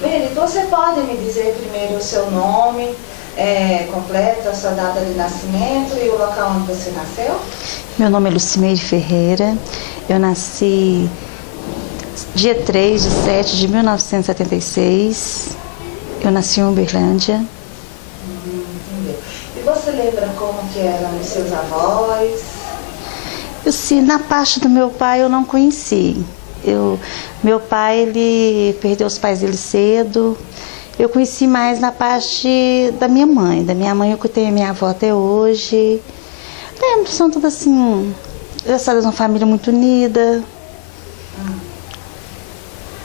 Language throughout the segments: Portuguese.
Beni, você pode me dizer primeiro o seu nome completo, a sua data de nascimento e o local onde você nasceu? Meu nome é Lucimeire Ferreira, eu nasci dia 3/7/1976, eu nasci em Uberlândia. Entendeu. E você lembra como que eram os seus avós? Na parte do meu pai eu não conheci. Meu pai, ele perdeu os pais dele cedo. Eu conheci mais na parte da minha mãe. Da minha mãe eu tenho a minha avó até hoje. São todas assim, graças a Deus, uma família muito unida.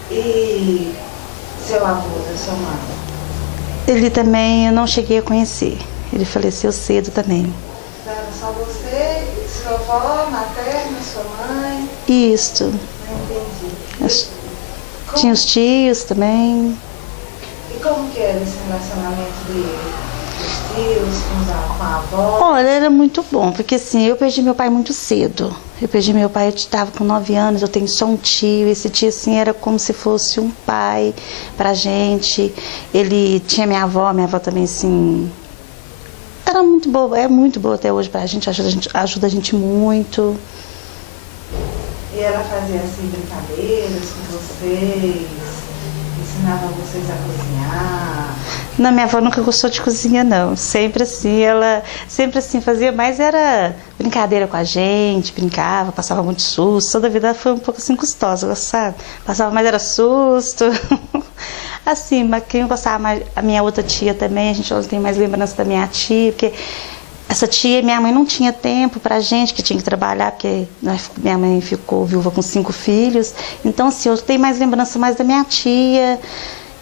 E seu avô, da sua mãe? Ele também eu não cheguei a conhecer. Ele faleceu cedo também. Era só você, sua avó materna, sua mãe? Isso. Entendi. Tinha os tios também. E como que era esse relacionamento dele? Os tios, com a avó? Olha, era muito bom, porque assim, eu perdi meu pai muito cedo. Eu perdi meu pai, eu estava com 9 anos, eu tenho só um tio. Esse tio, assim, era como se fosse um pai pra gente. Ele tinha minha avó também, assim, era muito boa, é muito boa até hoje pra gente, ajuda a gente muito. E ela fazia assim brincadeiras com vocês, ensinava vocês a cozinhar? Não, minha avó nunca gostou de cozinha, não. Sempre assim, ela sempre assim fazia, mas era brincadeira com a gente, brincava, passava muito susto. Toda a vida foi um pouco assim custosa, sabe? Passava, mas era susto. Assim, mas quem gostava mais, a minha outra tia também, a gente tem mais lembrança da minha tia, porque essa tia, minha mãe não tinha tempo pra gente, que tinha que trabalhar, porque minha mãe ficou viúva com 5 filhos. Então, assim, eu tenho mais lembrança mais da minha tia,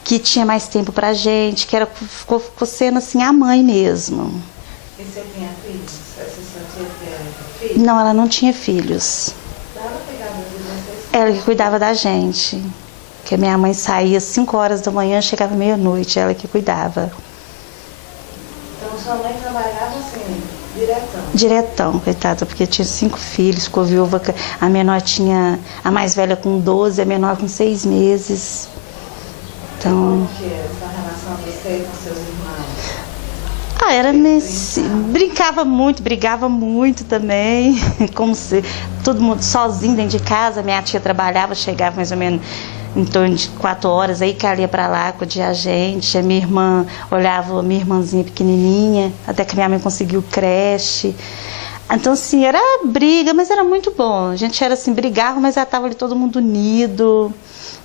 que tinha mais tempo pra gente, que ficou sendo, assim, a mãe mesmo. E você tinha filhos? Essa sua tia tinha filhos? Não, ela não tinha filhos. Ela cuidava de vocês? Ela que cuidava da gente. Que a minha mãe saía às 5 horas da manhã, chegava meia-noite, ela que cuidava. Então sua mãe trabalhava assim, diretão? Diretão, coitada, porque tinha 5 filhos, ficou viúva, a menor tinha, a mais velha com 12, a menor com 6 meses. Então... Como que é essa relação de você com seus irmãos? Era nesse... Brincava muito, brigava muito também, como se todo mundo sozinho dentro de casa. Minha tia trabalhava, chegava mais ou menos em torno de 4 horas, aí que ela ia pra lá acudir a gente. A minha irmã olhava a minha irmãzinha pequenininha, até que minha mãe conseguiu creche. Então, assim, era briga, mas era muito bom. A gente era assim, brigava, mas já estava ali todo mundo unido.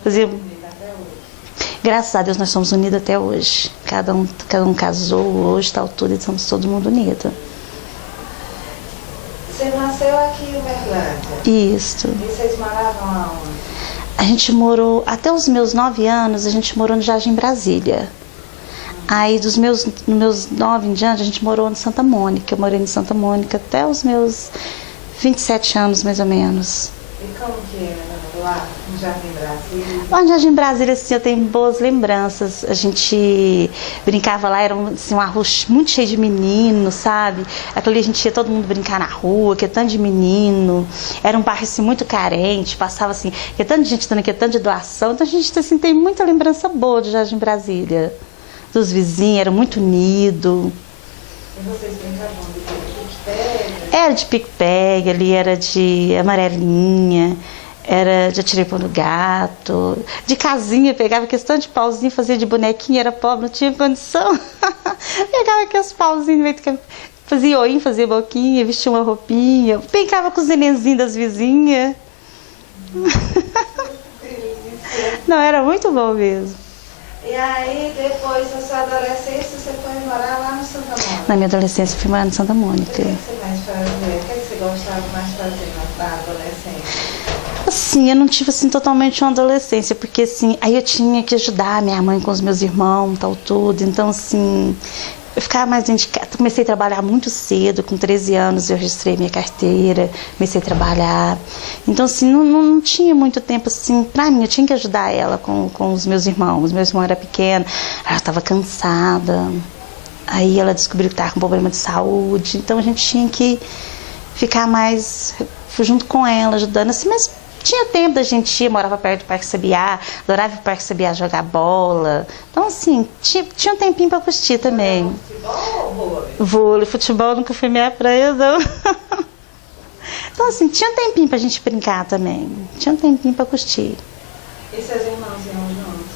Fazia... Graças a Deus nós somos unidos até hoje. Cada um casou hoje, tal tudo, e somos todo mundo unido. Você nasceu aqui em Uberlândia? Isso. E vocês moravam aonde? A gente morou, até os meus 9 anos, a gente morou no Jardim Brasília. Aí dos meus 9 em diante, a gente morou em Santa Mônica. Eu morei em Santa Mônica até os meus 27 anos, mais ou menos. E como que era lá no Jardim Brasília? Lá no Jardim Brasília, assim, eu tenho boas lembranças. A gente brincava lá, era assim, uma rua muito cheia de meninos, sabe? Aquele a gente ia todo mundo brincar na rua, que é tanto de menino. Era um bairro assim, muito carente, passava assim, que é tanto de gente dando, que é tanto de doação. Então a gente assim, tem muita lembrança boa do Jardim Brasília. Dos vizinhos, era muito unido. E vocês brincavam de pique-pega? Era de pique-pega, ali era de amarelinha, era de atirei pão no gato, de casinha, pegava questão de pauzinho, fazia de bonequinha, era pobre, não tinha condição. Pegava aqueles pauzinhos, fazia oinho, fazia boquinha, vestia uma roupinha, brincava com os nenenzinhos das vizinhas. Não, era muito bom mesmo. E aí, depois da sua adolescência, você foi morar lá no Santa Mônica? Na minha adolescência, eu fui morar no Santa Mônica. O que você mais fazia? O que você gostava mais de fazer na adolescência? Assim, eu não tive assim totalmente uma adolescência, porque assim, aí eu tinha que ajudar minha mãe com os meus irmãos, tal tudo. Então, assim, eu ficava mais dentro de casa. Comecei a trabalhar muito cedo, com 13 anos eu registrei minha carteira, comecei a trabalhar. Então, assim, não tinha muito tempo, assim, pra mim. Eu tinha que ajudar ela com os meus irmãos. Os meus irmãos eram pequenos, ela estava cansada. Aí ela descobriu que estava com problema de saúde. Então, a gente tinha que ficar mais junto com ela, ajudando, assim, mas tinha tempo da gente ir, morava perto do Parque Sabiá, adorava ir pro Parque Sabiá jogar bola. Então, assim, tinha um tempinho para curtir também. Futebol ou vôlei? Vôlei, futebol nunca foi minha praia, não. Então, assim, tinha um tempinho pra gente brincar também. Tinha um tempinho pra curtir. E seus irmãos iam juntos?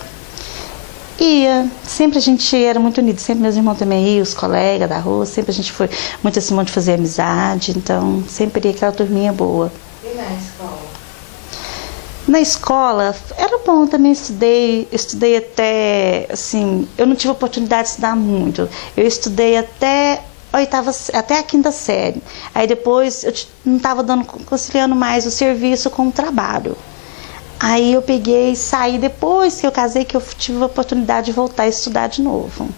Ia. Sempre a gente era muito unido. Sempre meus irmãos também iam, os colegas da rua. Sempre a gente foi muito assim, de fazer amizade. Então, sempre ia aquela turminha boa. E na escola? Na escola, era bom também, estudei até, assim, eu não tive oportunidade de estudar muito. Eu estudei até a quinta série. Aí depois eu não estava conciliando mais o serviço com o trabalho. Aí eu peguei e saí depois que eu casei, que eu tive a oportunidade de voltar a estudar de novo.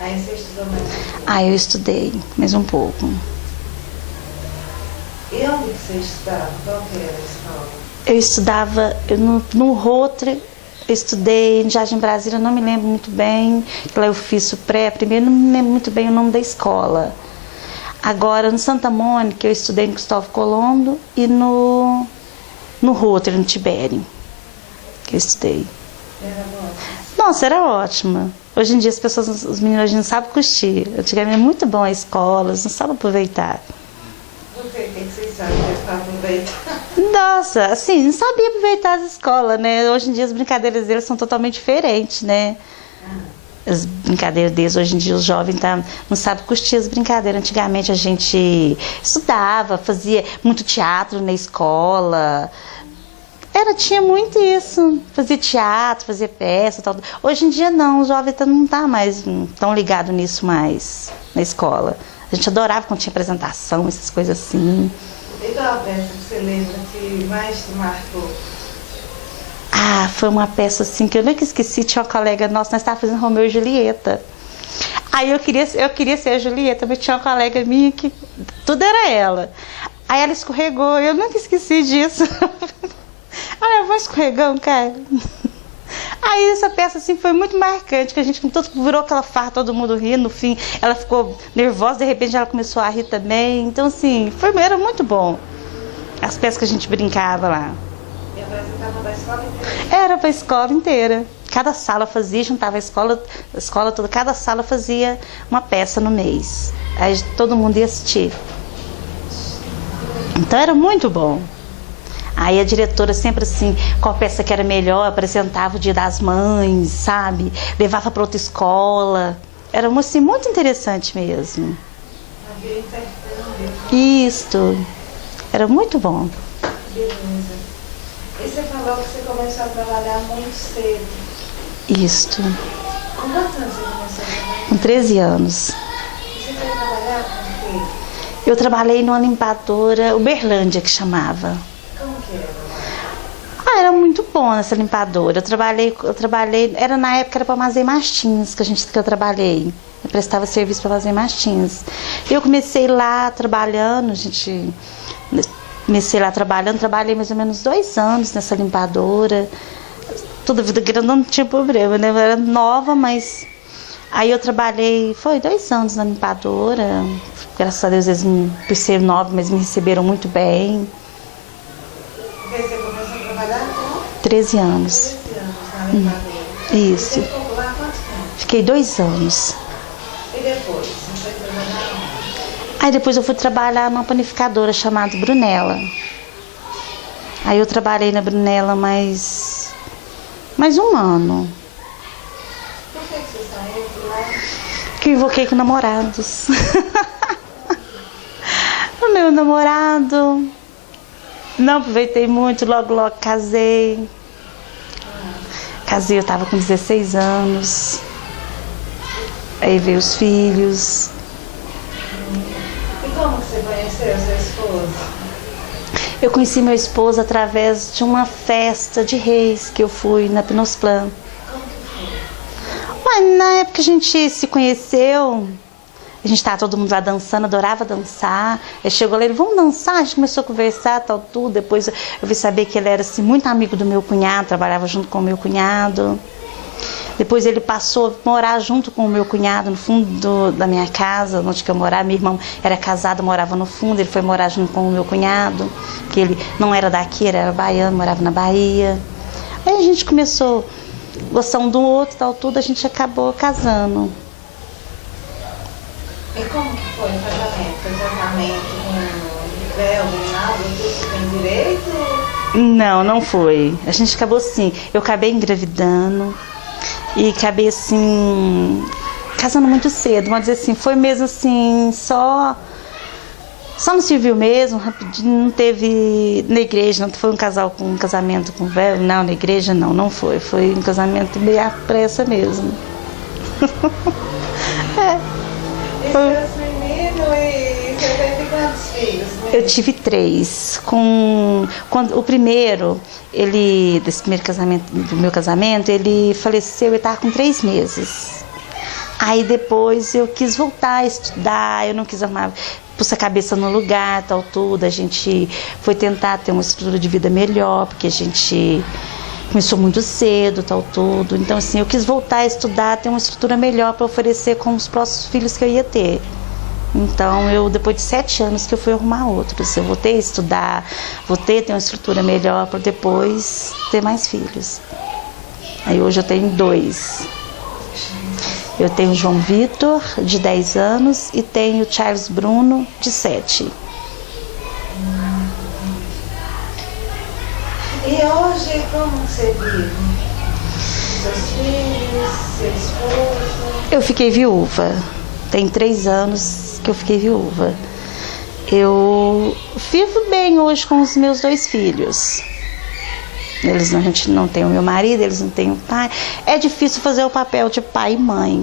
Aí você estudou mais? Aí eu estudei mais um pouco. E onde que você estudava? Qual que era a escola? Eu estudava no Rotary, eu estudei em Jardim Brasília, não me lembro muito bem, lá eu fiz o pré, primeiro não me lembro muito bem o nome da escola. Agora, no Santa Mônica, eu estudei no Cristóvão Colombo e no Rotary, no Tibério, que eu estudei. Era bom? Nossa, era ótima. Hoje em dia os meninos hoje não sabem curtir. Antigamente era muito bom a escola, eles não sabem aproveitar. Por que vocês sabem para aproveitar? Nossa, assim, não sabia aproveitar as escolas, né? Hoje em dia as brincadeiras deles são totalmente diferentes, né? As brincadeiras deles, hoje em dia os jovens não sabem curtir as brincadeiras. Antigamente a gente estudava, fazia muito teatro na escola. Tinha muito isso. Fazia teatro, fazia peça, tal. Hoje em dia não, os jovens não estão mais tão ligados nisso mais na escola. A gente adorava quando tinha apresentação, essas coisas assim. E qual a peça que você lembra que mais te marcou? Ah, foi uma peça assim que eu nunca esqueci. Tinha uma colega nossa, nós estávamos fazendo Romeu e Julieta. Aí eu queria ser a Julieta, mas tinha uma colega minha que tudo era ela. Aí ela escorregou, eu nunca esqueci disso. Aí eu vou escorregão, cara. Aí essa peça assim foi muito marcante, que a gente virou aquela farra, todo mundo rindo, no fim ela ficou nervosa, de repente ela começou a rir também. Então assim, era muito bom. As peças que a gente brincava lá. E apresentava para a escola inteira? Era para a escola inteira. Cada sala fazia, juntava a escola toda, cada sala fazia uma peça no mês. Aí todo mundo ia assistir. Então era muito bom. Aí a diretora sempre assim, qual peça que era melhor, apresentava o Dia das Mães, sabe? Levava para outra escola. Era assim, muito interessante mesmo. Havia intercâmbio. Isto. Era muito bom. Beleza. E você falou que você começou a trabalhar muito cedo. Isto. Com quantos anos você começou a trabalhar? Com 13 anos. E você foi trabalhar com o quê? Eu trabalhei numa limpadora, Uberlândia que chamava. Como que era? Era muito bom essa limpadora. Eu trabalhei, na época era para Mazei Martins que eu trabalhei. Eu prestava serviço para Mazei Martins. Eu comecei lá trabalhando, trabalhei mais ou menos 2 anos nessa limpadora. Toda a vida grande não tinha problema, né? Eu era nova, mas aí eu trabalhei, foi 2 anos na limpadora. Graças a Deus, eles, por ser nova, mas me receberam muito bem. Porque você começou a trabalhar com 13 anos. 13 anos na limpadora. Isso. E você ficou lá quanto tempo? Fiquei 2 anos. E depois? Você foi trabalhar onde? Aí depois eu fui trabalhar numa panificadora chamada Brunella. Aí eu trabalhei na Brunella mais 1 ano. Por que você saiu de lá? Que eu invoquei com namorados. O meu namorado. Não aproveitei muito, logo casei. Casei, eu tava com 16 anos. Aí veio os filhos. E como que você conheceu seu esposo? Eu conheci meu esposo através de uma festa de reis que eu fui na Pinosplan. Como que foi? Mas na época a gente se conheceu, a gente estava todo mundo lá dançando, adorava dançar. Aí chegou lá, ele, vamos dançar? A gente começou a conversar, tal, tudo. Depois eu vi saber que ele era assim, muito amigo do meu cunhado, trabalhava junto com o meu cunhado. Depois ele passou a morar junto com o meu cunhado no fundo da minha casa, onde que eu morava. Minha irmã era casada, morava no fundo, ele foi morar junto com o meu cunhado, que ele não era daqui, era baiano, morava na Bahia. Aí a gente começou a gostar um do outro, tal, tudo, a gente acabou casando. E como que foi o casamento? Foi casamento com véu, nada, tudo tem direito? Não, não foi. A gente acabou assim, eu acabei engravidando e acabei assim, casando muito cedo, vamos dizer assim, foi mesmo assim, só no civil mesmo, rapidinho, não teve na igreja, não foi um casamento com véu, não, na igreja não foi, foi um casamento meio à pressa mesmo. E seus meninos, e você teve quantos filhos? Eu tive 3. O primeiro, desse primeiro casamento, do meu casamento, ele faleceu, eu estava com 3 meses. Aí depois eu quis voltar a estudar, eu não quis arrumar, pus a cabeça no lugar, tal, tudo. A gente foi tentar ter uma estrutura de vida melhor, porque a gente começou muito cedo, tal, tudo. Então, assim, eu quis voltar a estudar, ter uma estrutura melhor para oferecer com os próximos filhos que eu ia ter. Então, depois de 7 anos que eu fui arrumar outros. Eu voltei a estudar, voltei a ter uma estrutura melhor para depois ter mais filhos. Aí hoje eu tenho 2. Eu tenho o João Vitor, de 10 anos, e tenho o Charles Bruno, de 7. E hoje, como você vive? Seus filhos, seu esposo? Eu fiquei viúva. Tem 3 anos que eu fiquei viúva. Eu vivo bem hoje com os meus 2 filhos. A gente não tem o meu marido, eles não têm o pai. É difícil fazer o papel de pai e mãe,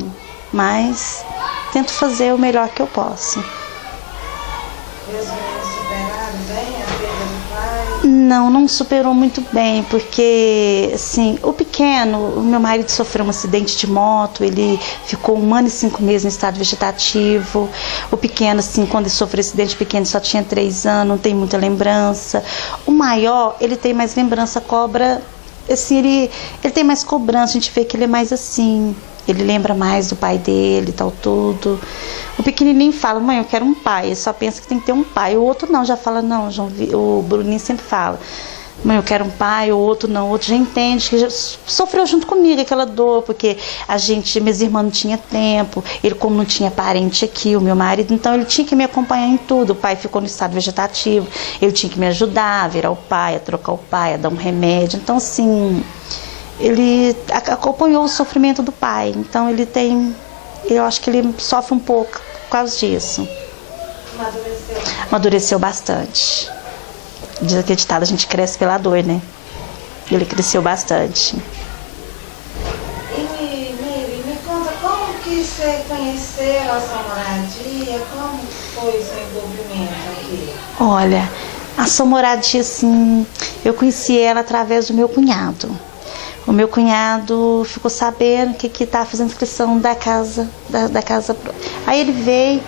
mas tento fazer o melhor que eu posso. E os meninos superaram bem a perda do pai? Não superou muito bem, porque assim, o pequeno, o meu marido sofreu um acidente de moto, ele ficou 1 ano e 5 meses no estado vegetativo. O pequeno, assim, quando ele sofreu acidente pequeno, só tinha 3 anos, não tem muita lembrança. O maior, ele tem mais lembrança, cobra, assim, ele tem mais cobrança, a gente vê que ele é mais assim, ele lembra mais do pai dele, tal, tudo. O pequenininho fala, mãe, eu quero um pai. Ele só pensa que tem que ter um pai. O outro não, já fala, não, o Bruninho sempre fala, mãe, eu quero um pai. O outro não, o outro já entende, que já sofreu junto comigo aquela dor, porque minhas irmãs não tinham tempo, ele como não tinha parente aqui, o meu marido, então ele tinha que me acompanhar em tudo. O pai ficou no estado vegetativo, ele tinha que me ajudar a virar o pai, a trocar o pai, a dar um remédio. Então, assim, ele acompanhou o sofrimento do pai, então eu acho que ele sofre um pouco por causa disso. Amadureceu bastante. Desacreditado, a gente cresce pela dor, né? Ele cresceu bastante. E me conta, como que você conheceu a sua moradia? Como foi o seu envolvimento aqui? Olha, a sua moradia, assim, eu conheci ela através do meu cunhado. O meu cunhado ficou sabendo que estava fazendo inscrição da casa. Aí ele veio,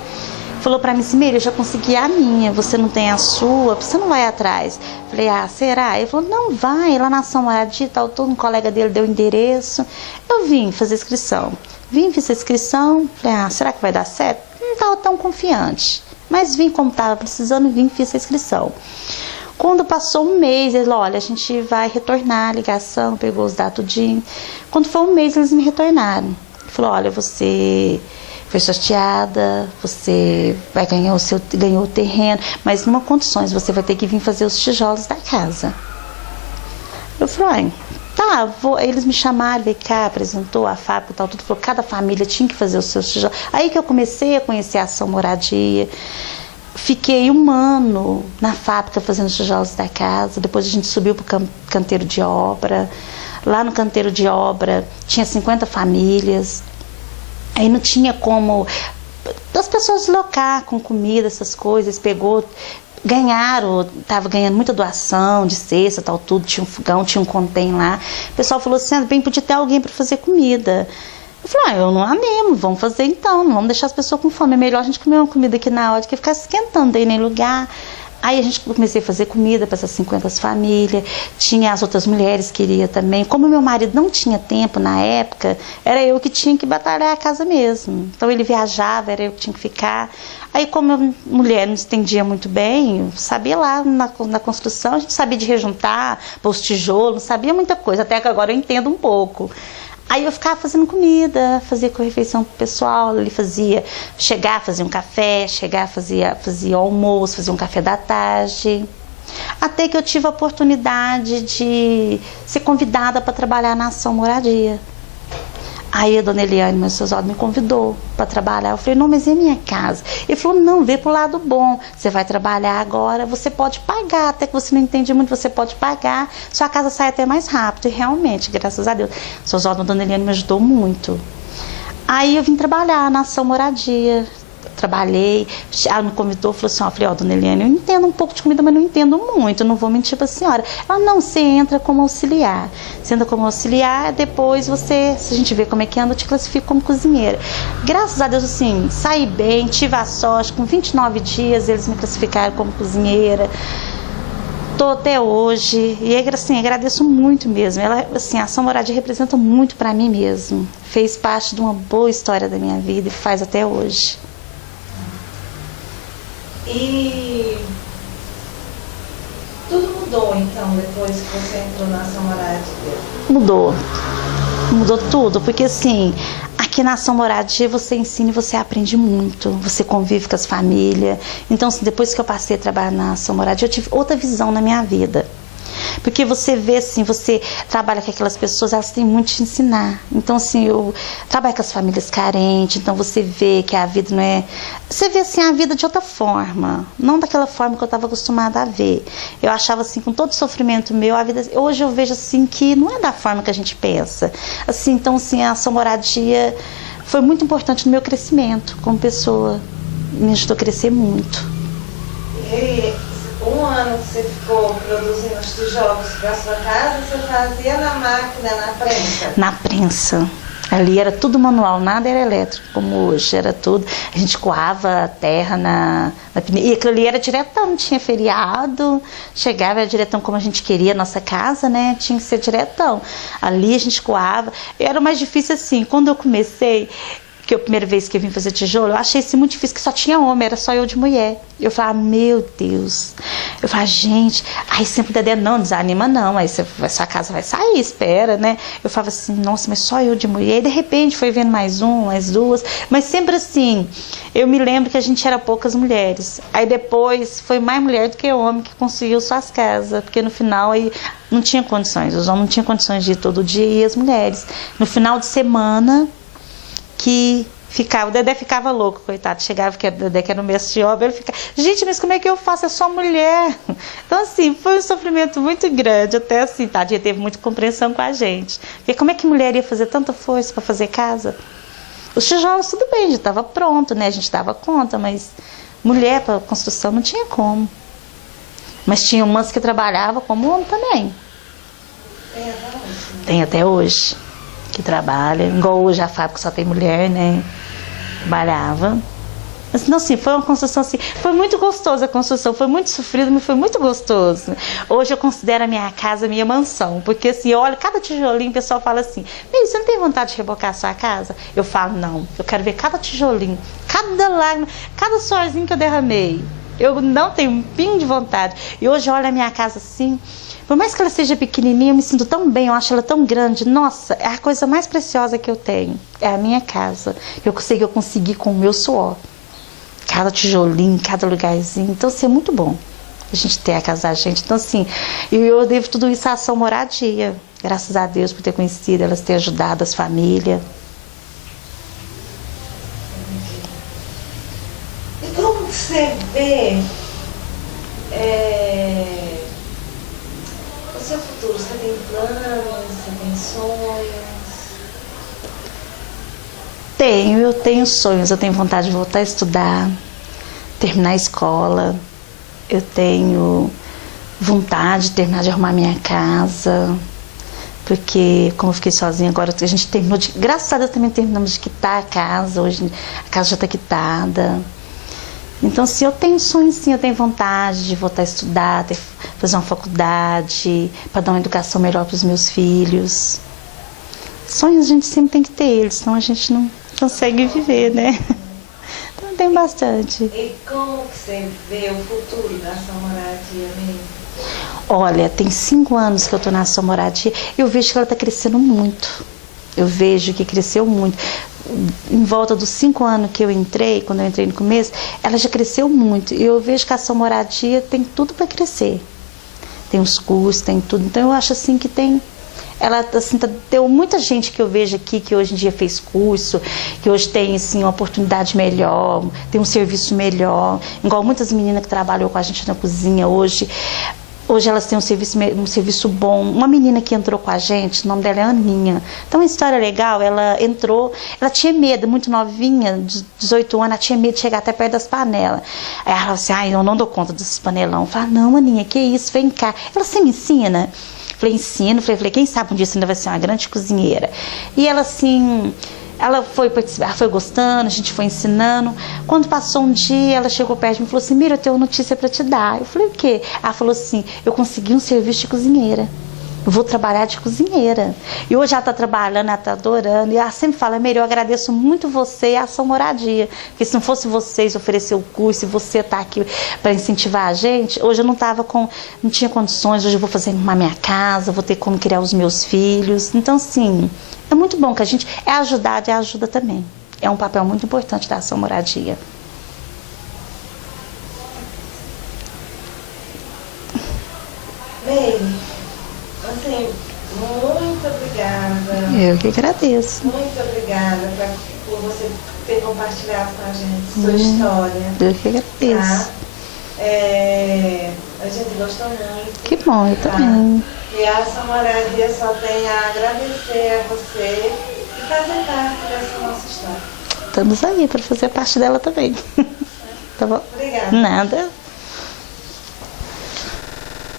falou para mim assim, Meire, eu já consegui a minha, você não tem a sua, você não vai atrás. Falei, será? Ele falou, não, vai, lá na São Moradia, tal, todo um colega dele deu o endereço. Eu vim fazer inscrição. Fiz a inscrição, falei, será que vai dar certo? Não estava tão confiante, mas vim como estava precisando, fiz a inscrição. Quando passou 1 mês, ele falou, olha, a gente vai retornar a ligação, pegou os dados tudinho. Quando foi 1 mês, eles me retornaram. Ele falou, olha, você foi sorteada, você ganhou o terreno, mas numa condições, você vai ter que vir fazer os tijolos da casa. Eu falei, tá, eles me chamaram, veio cá, apresentou a fábrica e tal, tudo, falou, cada família tinha que fazer os seus tijolos. Aí que eu comecei a conhecer a Ação Moradia. Fiquei 1 ano na fábrica fazendo os tijolos da casa, depois a gente subiu para o canteiro de obra. Lá no canteiro de obra tinha 50 famílias, aí não tinha como as pessoas deslocar com comida, essas coisas, estava ganhando muita doação de cesta, tal, tudo, tinha um fogão, tinha um contém lá. O pessoal falou assim, bem, podia ter alguém para fazer comida. Eu falei, eu não animo, vamos fazer então, não vamos deixar as pessoas com fome. É melhor a gente comer uma comida aqui na hora, que ficar esquentando aí nem lugar. Aí a gente comecei a fazer comida para essas 50 famílias, tinha as outras mulheres que queriam também. Como meu marido não tinha tempo na época, era eu que tinha que batalhar a casa mesmo. Então ele viajava, era eu que tinha que ficar. Aí como a mulher não estendia muito bem, eu sabia lá na construção, a gente sabia de rejuntar, pôr os tijolos, sabia muita coisa, até que agora eu entendo um pouco. Aí eu ficava fazendo comida, fazia refeição pro pessoal, ele fazia um café, fazia almoço, fazia um café da tarde. Até que eu tive a oportunidade de ser convidada para trabalhar na Ação Moradia. Aí a dona Eliane, meu Oswaldo, me convidou para trabalhar. Eu falei, não, mas e a minha casa? Ele falou, não, vê pro lado bom. Você vai trabalhar agora, você pode pagar. Até que você não entende muito, você pode pagar. Sua casa sai até mais rápido. E realmente, graças a Deus, o Oswaldo, a dona Eliane me ajudou muito. Aí eu vim trabalhar na Ação Moradia. Trabalhei, ela me convidou, falou assim, ó, dona Eliane, eu entendo um pouco de comida, mas não entendo muito, eu não vou mentir para a senhora. Ela, não, você entra como auxiliar. Você entra como auxiliar, depois você, se a gente vê como é que anda, eu te classifico como cozinheira. Graças a Deus, assim, saí bem, tive a sorte, com 29 dias eles me classificaram como cozinheira. Estou até hoje e assim, agradeço muito mesmo. Ela, assim, a Ação Moradia representa muito para mim mesmo. Fez parte de uma boa história da minha vida e faz até hoje. E tudo mudou então depois que você entrou na Ação Moradia? Mudou tudo, porque assim, aqui na Ação Moradia você ensina e você aprende muito, você convive com as famílias. Então assim, depois que eu passei a trabalhar na Ação Moradia, eu tive outra visão na minha vida. Porque você vê assim, você trabalha com aquelas pessoas, elas têm muito a te ensinar. Então assim, eu trabalho com as famílias carentes, então você vê que a vida não é... Você vê assim a vida de outra forma, não daquela forma que eu estava acostumada a ver. Eu achava assim, com todo o sofrimento meu, a vida... Hoje eu vejo assim que não é da forma que a gente pensa. Assim, então assim, a Ação Moradia foi muito importante no meu crescimento como pessoa. Me ajudou a crescer muito. E um ano que você ficou produzindo os tijolos para a sua casa, você fazia na máquina, na prensa? Na prensa. Ali era tudo manual, nada era elétrico, como hoje, era tudo. A gente coava a terra na e aquilo ali era diretão, não tinha feriado, chegava, era diretão como a gente queria, a nossa casa, né? Tinha que ser diretão. Ali a gente coava. Era mais difícil assim, quando eu comecei, que a primeira vez que eu vim fazer tijolo, eu achei isso muito difícil, que só tinha homem, era só eu de mulher. Eu falava, meu Deus. Eu falava, gente, aí sempre Dedé, não, desanima não, aí sua casa vai sair, espera, né? Eu falava assim, nossa, mas só eu de mulher. E de repente foi vendo mais um, mais duas, mas sempre assim, eu me lembro que a gente era poucas mulheres. Aí depois foi mais mulher do que homem que construiu suas casas, porque no final aí não tinha condições, os homens não tinham condições de ir todo dia e as mulheres. No final de semana, que ficava, o Dedé ficava louco, coitado, chegava, que o Dedé que era no mestre de obra, ele ficava, gente, mas como é que eu faço? É só mulher. Então assim, foi um sofrimento muito grande, até assim, tadinha, teve muita compreensão com a gente, porque como é que mulher ia fazer tanta força para fazer casa? Os tijolos tudo bem, já estava pronto, né, a gente dava conta, mas mulher para construção não tinha como. Mas tinha umas que trabalhavam como homem também. Tem até hoje. Que trabalha, igual hoje a fábrica só tem mulher, né? Trabalhava. Mas não, assim, foi uma construção assim, foi muito gostosa a construção, foi muito sofrido, mas foi muito gostoso. Hoje eu considero a minha casa minha mansão, porque assim, olha, cada tijolinho, o pessoal fala assim, Meire, você não tem vontade de rebocar a sua casa? Eu falo, não, eu quero ver cada tijolinho, cada lágrima, cada suorzinho que eu derramei. Eu não tenho um pingo de vontade. E hoje eu olho a minha casa assim, por mais que ela seja pequenininha, eu me sinto tão bem, eu acho ela tão grande. Nossa, é a coisa mais preciosa que eu tenho. É a minha casa. Eu consegui com o meu suor. Cada tijolinho, cada lugarzinho. Então, assim, é muito bom a gente ter a casa da gente. Então, assim, eu devo tudo isso à Ação Moradia. Graças a Deus por ter conhecido, elas ter ajudado as famílias. E como você vê o seu futuro? Você tem planos? Você tem sonhos? Eu tenho sonhos, eu tenho vontade de voltar a estudar, terminar a escola, eu tenho vontade de terminar de arrumar minha casa, porque como eu fiquei sozinha agora, a gente terminou de, graças a Deus também terminamos de quitar a casa, hoje a casa já está quitada. Então, se eu tenho sonho, sim, eu tenho vontade de voltar a estudar, fazer uma faculdade, para dar uma educação melhor para os meus filhos. Sonhos a gente sempre tem que ter eles, senão a gente não consegue viver, né? Então, tem bastante. E como que você vê o futuro da sua moradia mesmo? Olha, tem 5 anos que eu estou na sua moradia, eu vejo que ela está crescendo muito. Eu vejo que cresceu muito. Em volta dos 5 anos que eu entrei, quando eu entrei no começo, ela já cresceu muito. E eu vejo que a sua moradia tem tudo para crescer. Tem os cursos, tem tudo. Então eu acho assim que tem. Ela assim, deu muita gente que eu vejo aqui que hoje em dia fez curso, que hoje tem assim, uma oportunidade melhor, tem um serviço melhor. Igual muitas meninas que trabalham com a gente na cozinha hoje. Hoje elas têm um serviço bom. Uma menina que entrou com a gente, o nome dela é Aninha. Então, uma história legal, ela entrou, ela tinha medo, muito novinha, de 18 anos, ela tinha medo de chegar até perto das panelas. Aí ela falou assim, eu não dou conta desses panelão. Eu falei, não, Aninha, que isso, vem cá. Ela, você me ensina? Falei, ensino. Falei, quem sabe um dia você ainda vai ser uma grande cozinheira. E ela assim... Ela foi participar, foi gostando, a gente foi ensinando. Quando passou um dia, ela chegou perto de mim e falou assim, Mira, eu tenho uma notícia para te dar. Eu falei, o quê? Ela falou assim, eu consegui um serviço de cozinheira. Eu vou trabalhar de cozinheira. E hoje ela está trabalhando, ela está adorando. E ela sempre fala, Mira, eu agradeço muito você e a sua moradia. Porque se não fosse vocês oferecer o curso e você estar aqui para incentivar a gente, hoje eu não tinha condições, hoje eu vou fazer uma minha casa, vou ter como criar os meus filhos. Então, assim... É muito bom que a gente é ajudar e ajuda também. É um papel muito importante da ação moradia. Meire, assim, muito obrigada. Eu que agradeço. Muito obrigada por você ter compartilhado com a gente sua história. Eu que agradeço. Tá? A gente gostou muito. Que bom, eu também. E a Ação Moradia só tem a agradecer a você e fazer parte dessa nossa história. Estamos aí para fazer parte dela também. Tá bom? Obrigada. Nada.